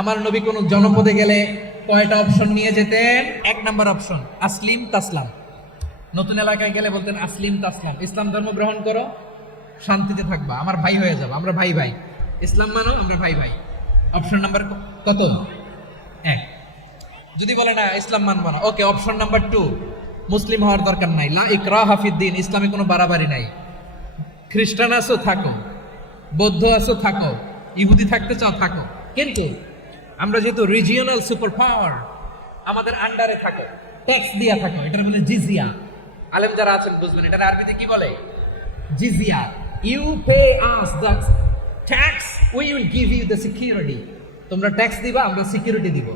আমার নবী কোন জনপদে গেলে কয়টা অপশন নিয়ে যেতেন? এক নাম্বার অপশন আসলিম তাসলাম। নতুন এলাকায় গেলে বলতেন আসলিম তাসলাম। ইসলাম ধর্ম গ্রহণ করো, শান্তিতে থাকবা। আমার ভাই হয়ে যাব, আমরা ভাই ভাই। ইসলাম মানো, আমরা ভাই ভাই। অপশন নাম্বার কত? এক। যদি বলে না, ইসলাম মানবো না ওকে অপশন নাম্বার টু মুসলিম হওয়ার দরকার নাই। লা ইকরা হাফিদ্দিন ইসলামে কোনো বাড়াবাড়ি নাই। খ্রিস্টান আছো, থাকো। বৌদ্ধ আছো, থাকো। ইহুদি থাকতে চাও, থাকো। কিন্তু আমরা যেহেতু রিজিওনাল সুপার পাওয়ার আমাদের আন্ডারে থাকো ট্যাক্স দিয়া থাকো এটার বলে জিজিয়া আলেম যারা আছেন বুঝবেন এটার আরবিতে কি বলে? জিজিয়া you pay us the tax we will give you the security তোমরা ট্যাক্স দিবা, আমরা সিকিউরিটি দিব।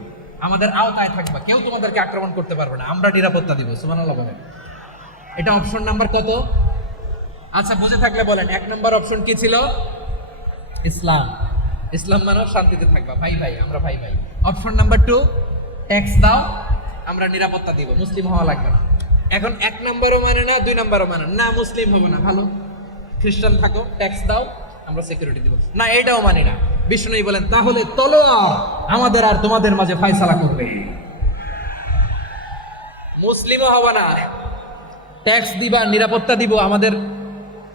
আমাদের আওতায় থাকবা। কেউ তোমাদেরকে আক্রমণ করতে পারবে না, আমরা নিরাপত্তা দিব, সুবহানাল্লাহ বলেন। এটা অপশন নাম্বার কত? আচ্ছা বুঝে থাকলে বলেন, এক নম্বর অপশন কি ছিল? ইসলাম। ইসলাম মানো শান্তিতে থাকবা। ভাই ভাই, আমরা ভাই ভাই। অপশন নাম্বার টু ট্যাক্স দাও, আমরা নিরাপত্তা দিব। মুসলিম হওয়া লাগবে না। এখন এক নম্বরও মানে না, দুই নম্বরও মানে না। মুসলিম হবে না। ভালো। খ্রিস্টান থাকো ট্যাক্স দাও, আমরা সিকিউরিটি দিব। না, এটাও মানি না। বিষ্ণু বলেন, তাহলে তলোয়ার আমাদের আর তোমাদের মাঝে ফাইসালা করবে। মুসলিমও হবে না। ট্যাক্স দিবা, নিরাপত্তা দিব আমাদের।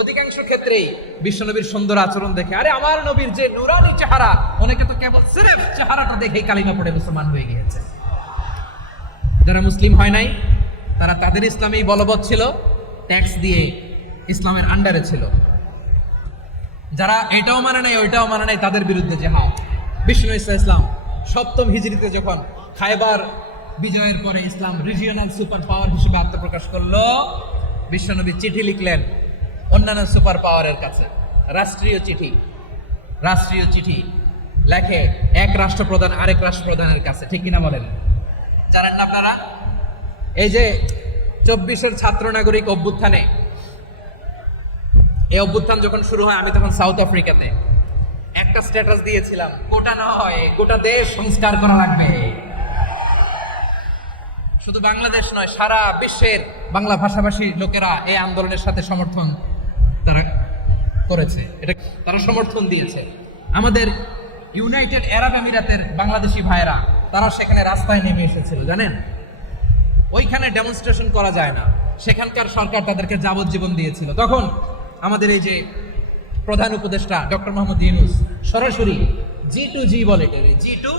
অধিকাংশ ক্ষেত্রেই বিশ্বনবীর সুন্দর আচরণ দেখে। আরে আমার নবীর যে নুরানি চেহারা, অনেকে তো কেবল সিরেফ চেহারাটা দেখেই কালিমা পড়ে মুসলমান হয়ে গিয়েছে। যারা মুসলিম হয় নাই, তারা তাদের ইসলামেই বলবৎ ছিল ট্যাক্স দিয়ে ইসলামের আন্ডারে ছিল। যারা এটাও মানে নাই, ওইটাও মানে নাই, তাদের বিরুদ্ধে যে জেহাদ বিষ্ণু ইসা ইসলাম সপ্তম হিজড়িতে যখন খাইবার বিজয়ের পরে ইসলাম রিজিওনাল সুপার পাওয়ার হিসেবে আত্মপ্রকাশ করল বিশ্বনবী চিঠি লিখলেন অন্যান্য সুপার পাওয়ারের কাছে। রাষ্ট্রীয় চিঠি। রাষ্ট্রীয় চিঠি। লেখে এক রাষ্ট্রপ্রধান আরেক রাষ্ট্রপ্রধানের কাছে। ঠিক কিনা বলেন? জানেন না আপনারা? এই যে চব্বিশের ছাত্র নাগরিক অভ্যুত্থানে, এই অভ্যুত্থান যখন শুরু হয়, আমি তখন সাউথ আফ্রিকাতে। একটা স্ট্যাটাস দিয়েছিলাম, গোটা নয়, গোটা দেশ সংস্কার করা লাগবে। শুধু বাংলাদেশ নয়, সারা বিশ্বের বাংলা ভাষাভাষী লোকেরা এই আন্দোলনের সাথে সমর্থন করেছে। এটা তারা সমর্থন দিয়েছে। আমাদের ইউনাইটেড আরব আমিরাতের বাংলাদেশি ভাইয়েরা তারা সেখানে রাস্তায় নেমে এসেছিল, জানেন? ওইখানে ডেমনস্ট্রেশন করা যায় না। সেখানকার সরকার তাদেরকে যাবজ্জীবন দিয়েছিল। তখন আমাদের এই যে প্রধান উপদেষ্টা ডক্টর মোহাম্মদ ইউনুস সরাসরি জি টু জি বলে G to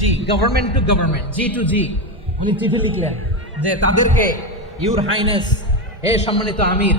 G government to government G to G উনি চিঠি লিখলেন যে তাদেরকে ইউর হাইনেস এ সম্মানিত আমির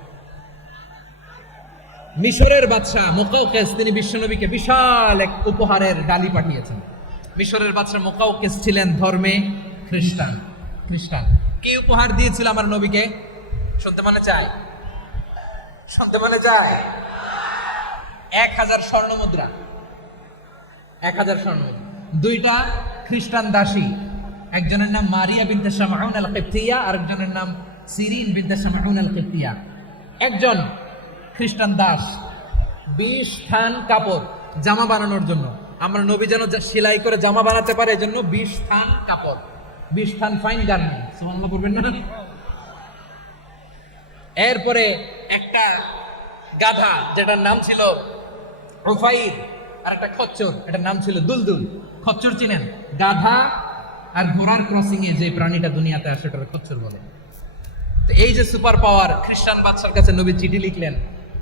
মিশরের বাদশাহ মোকাউকেস তিনি বিশ্বনবীকে বিশাল এক উপহারের ডালি পাঠিয়েছেন। মিশরের বাদশাহ মোকাউকেস ছিলেন ধর্মে খ্রিস্টান। খ্রিস্টান। কি উপহার দিয়েছিল আমার নবীকে? শুনতে মানে চাই শুনতে মানে চাই এক হাজার স্বর্ণ মুদ্রা। এক হাজার স্বর্ণ দুইটা খ্রিস্টান দাসী। একজনের নাম মারিয়া বিনতে শামাউন আল কিপ্তিয়া আরেকজনের নাম সিরিন বিনতে শামাউন আল কিপ্তিয়া একজন খ্রিস্টান দাস, বিশ থান কাপড় জামা বানানোর জন্য। আমরা নবী যেন সেলাই করে জামা বানাতে পারে, এজন্য বিশ থান কাপড়, বিশ থান ফাইন গার্মেন্ট করবেন না? এরপরে একটা গাধা, যেটার নাম ছিল রুফাইদ আর একটা খচ্চর, এটার নাম ছিল দুলদুল। খচ্চর চিনেন? গাধা আর ঘোড়ার ক্রসিং এ যে প্রাণীটা দুনিয়াতে আসে ওটার খচ্চর বলে। তো এই যে সুপার পাওয়ার খ্রিস্টান বাদশার কাছে নবী চিঠি লিখলেন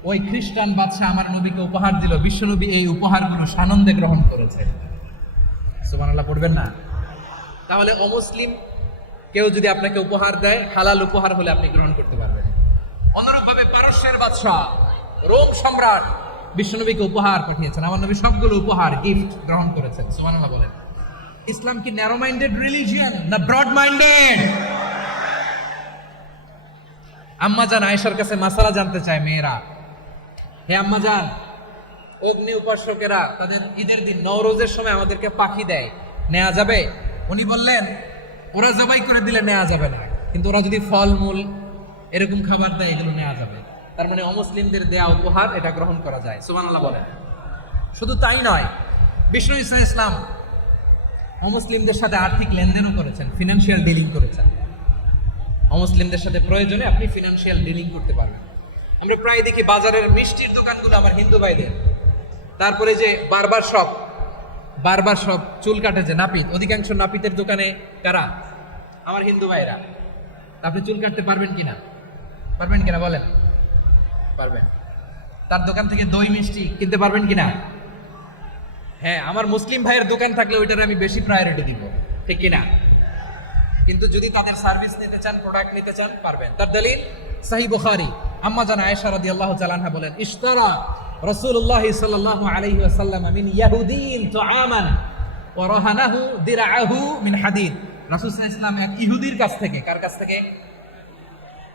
ওই খ্রিস্টান বাদশা আমার নবীকে উপহার দিল। বিশ্বনবী এই উপহারগুলো সানন্দে গ্রহণ করেছে। সুবহানাল্লাহ, পড়বেন না? তাহলে অমুসলিম কেউ যদি আপনাকে উপহার দেয়, হালাল উপহার হলে আপনি গ্রহণ করতে পারবেন। অনুরূপভাবে পারস্যের বাদশাহ, রোম সম্রাট বিশ্বনবীকে উপহার পাঠিয়েছেন। আমার নবী সবগুলো উপহার গিফট গ্রহণ করেছেন। সুবহানাল্লাহ বলেন। ইসলাম কি ন্যারো মাইন্ডেড রিলিজিয়ান না ব্রড মাইন্ডেড আম্মা জান আয়েশার কাছে মাসালা জানতে চায় মেয়েরা। হে আম্মা জান অগ্নি উপাসকেরা তাদের ঈদের দিন নওরোজের সময় আমাদেরকে পাখি দেয়। নেওয়া যাবে? উনি বললেন, ওরা জবাই করে দিলে নেওয়া যাবে না। কিন্তু ওরা যদি ফলমূল এরকম খাবার দেয়, এগুলো নেওয়া যাবে। তার মানে অমুসলিমদের দেয়া উপহার, এটা গ্রহণ করা যায়। সুবহানাল্লাহ বলেন। শুধু তাই নয়, বিষ্ণু ইসা ইসলাম অমুসলিমদের সাথে আর্থিক লেনদেনও করেছেন ফিনান্সিয়াল ডিলিং করেছেন। অমুসলিমদের সাথে প্রয়োজনে আপনি ফিনান্সিয়াল ডিলিং করতে পারবেন। আমরা প্রায় দেখি বাজারের মিষ্টির দোকানগুলো আমার হিন্দু ভাইদের। তারপরে যে বারবার শপ বারবার শপ, চুল কাটে যে নাপিত, অধিকাংশ নাপিতের দোকানে কারা? আমার হিন্দু ভাইরা। আপনি চুল কাটতে পারবেন কিনা? পারবেন কিনা বলেন? পারবেন। তার দোকান থেকে দই মিষ্টি কিনতে পারবেন কিনা? হ্যাঁ আমার মুসলিম ভাইয়ের দোকান থাকলে ওইটার আমি বেশি প্রায়োরিটি দিব। ঠিক কিনা? কিন্তু যদি তাদের সার্ভিস নিতে চান প্রোডাক্ট নিতে চান, পারবেন। তার দলিল সাহি বুখারি আম্মা জান আয়েশা রাদিয়াল্লাহু তাআলা বলেন, ইশতারা রাসূলুল্লাহ সাল্লাল্লাহু আলাইহি ওয়াসাল্লাম মিন ইয়াহুদিন তুআমান ওয়া রাহানাহু দিরআহু মিন হাদিদ। রাসূল সাল্লাল্লাহু আলাইহি এক ইহুদির কাছ থেকে, কার কাছ থেকে?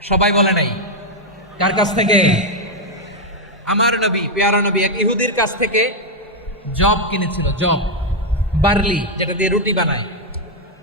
সবাই বলে নাই। কার কাছ থেকে? আমার নবী, পেয়ারা নবী এক ইহুদির কাছ থেকে জব কিনেছিল, জব, বার্লি, যেটা দিয়ে রুটি বানায়।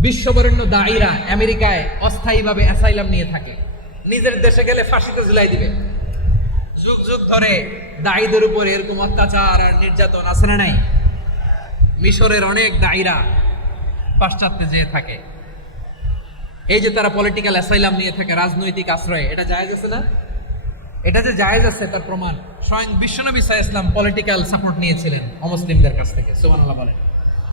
বিশ্ববরেণ্য দায়ীরা আমেরিকায় অস্থায়ীভাবে অ্যাসাইলাম নিয়ে থাকে। নিজের দেশে গেলে ফাঁসিতে ঝুলাই দিবে। যুগ যুগ ধরে দায়ীদের উপর এরকম অত্যাচার আর নির্যাতন আছে না নাই? মিশরের অনেক দায়ীরা পাশ্চাত্যে যেয়ে থাকে। এই যে তারা পলিটিক্যাল অ্যাসাইলাম নিয়ে থাকে, রাজনৈতিক আশ্রয়, এটা জায়েজ আছে না? এটা যে জায়েজ আছে, তার প্রমাণ স্বয়ং বিশ্বনবী সাহা ইসলাম পলিটিক্যাল সাপোর্ট নিয়েছিলেন অমুসলিমদের কাছ থেকে। সুবহানাল্লাহ বলেন।